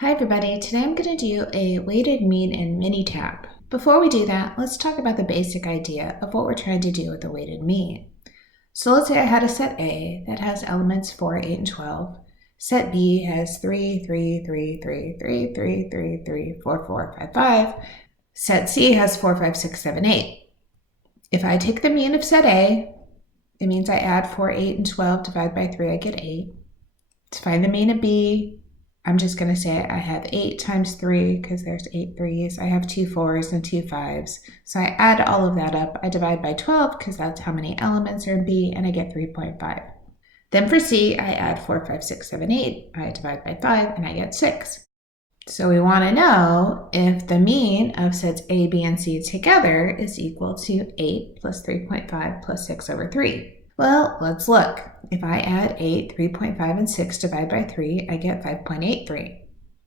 Hi everybody, today I'm going to do a weighted mean in Minitab. Before we do that, let's talk about the basic idea of what we're trying to do with a weighted mean. So let's say I had a set A that has elements 4, 8, and 12. Set B has 3, 3, 3, 3, 3, 3, 3, 3, 4, 4, 5, 5. Set C has 4, 5, 6, 7, 8. If I take the mean of set A, it means I add 4, 8, and 12, divide by 3, I get 8. To find the mean of B, I'm just going to say I have 8 times 3 because there's 8 3s. I have 2 4s and 2 5s. So I add all of that up. I divide by 12 because that's how many elements are in B, and I get 3.5. Then for C, I add 4, 5, 6, 7, 8. I divide by 5 and I get 6. So we want to know if the mean of sets A, B, and C together is equal to 8 plus 3.5 plus 6 over 3. Well, let's look. If I add 8, 3.5, and 6 divided by 3, I get 5.83.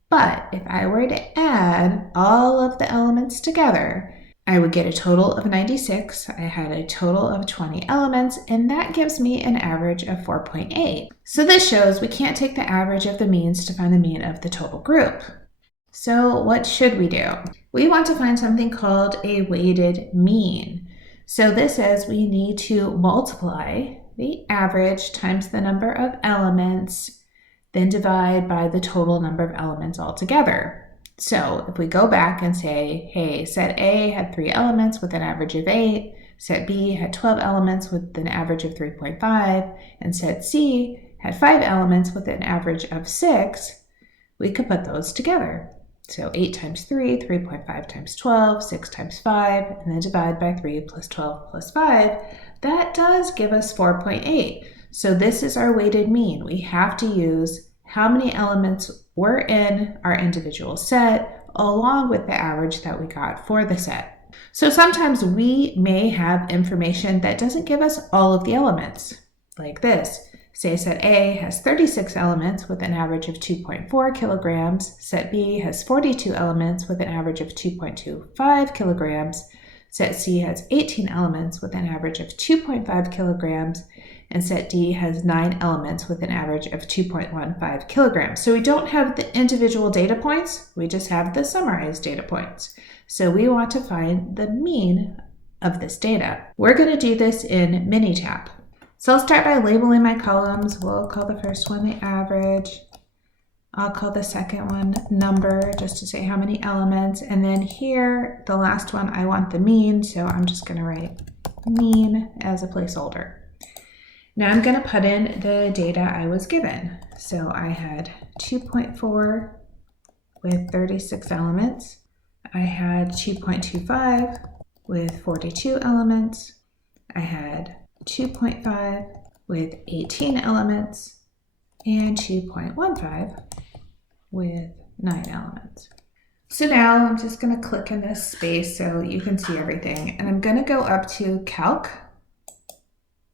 But if I were to add all of the elements together, I would get a total of 96. I had a total of 20 elements, and that gives me an average of 4.8. So this shows we can't take the average of the means to find the mean of the total group. So what should we do? We want to find something called a weighted mean. So this says we need to multiply the average times the number of elements, then divide by the total number of elements altogether. So if we go back and say, hey, set A had 3 elements with an average of 8, set B had 12 elements with an average of 3.5, and set C had 5 elements with an average of 6, we could put those together. So 8 times 3, 3.5 times 12, 6 times 5, and then divide by 3 plus 12 plus 5. That does give us 4.8. So this is our weighted mean. We have to use how many elements were in our individual set along with the average that we got for the set. So sometimes we may have information that doesn't give us all of the elements, like this. Say set A has 36 elements with an average of 2.4 kilograms. Set B has 42 elements with an average of 2.25 kilograms. Set C has 18 elements with an average of 2.5 kilograms. And set D has 9 elements with an average of 2.15 kilograms. So we don't have the individual data points, we just have the summarized data points. So we want to find the mean of this data. We're going to do this in Minitab. So I'll start by labeling my columns. We'll call the first one the average. I'll call the second one number, just to say how many elements. And then here, the last one, I want the mean, so I'm just going to write mean as a placeholder. Now I'm going to put in the data I was given. So I had 2.4 with 36 elements. I had 2.25 with 42 elements. I had 2.5 with 18 elements, and 2.15 with 9 elements. So now I'm just going to click in this space so you can see everything, and I'm going to go up to Calc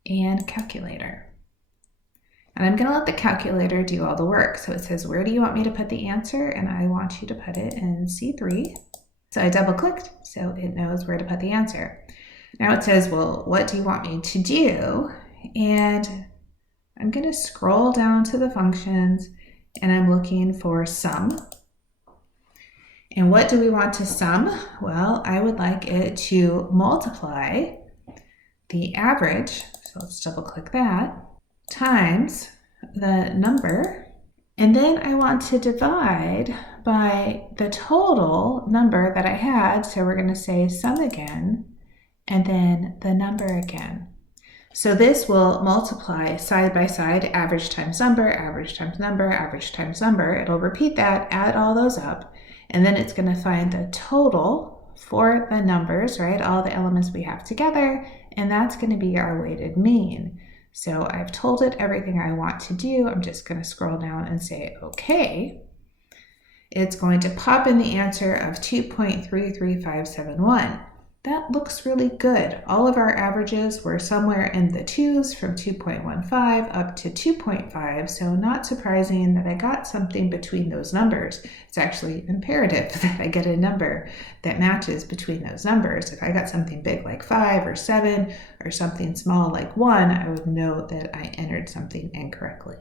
and Calculator. And I'm going to let the calculator do all the work. So it says, where do you want me to put the answer? And I want you to put it in C3. So I double clicked so it knows where to put the answer. Now it says, well, what do you want me to do? And I'm going to scroll down to the functions and I'm looking for sum. And what do we want to sum? Well, I would like it to multiply the average, so let's double click that, times the number. And then I want to divide by the total number that I had. So we're going to say sum again, and then the number again. So this will multiply side by side, average times number, average times number, average times number. It'll repeat that, add all those up, and then it's going to find the total for the numbers, right? All the elements we have together, and that's going to be our weighted mean. So I've told it everything I want to do. I'm just going to scroll down and say, okay. It's going to pop in the answer of 2.33571. That looks really good. All of our averages were somewhere in the 2s from 2.15 up to 2.5, so not surprising that I got something between those numbers. It's actually imperative that I get a number that matches between those numbers. If I got something big like 5 or 7 or something small like 1, I would know that I entered something incorrectly.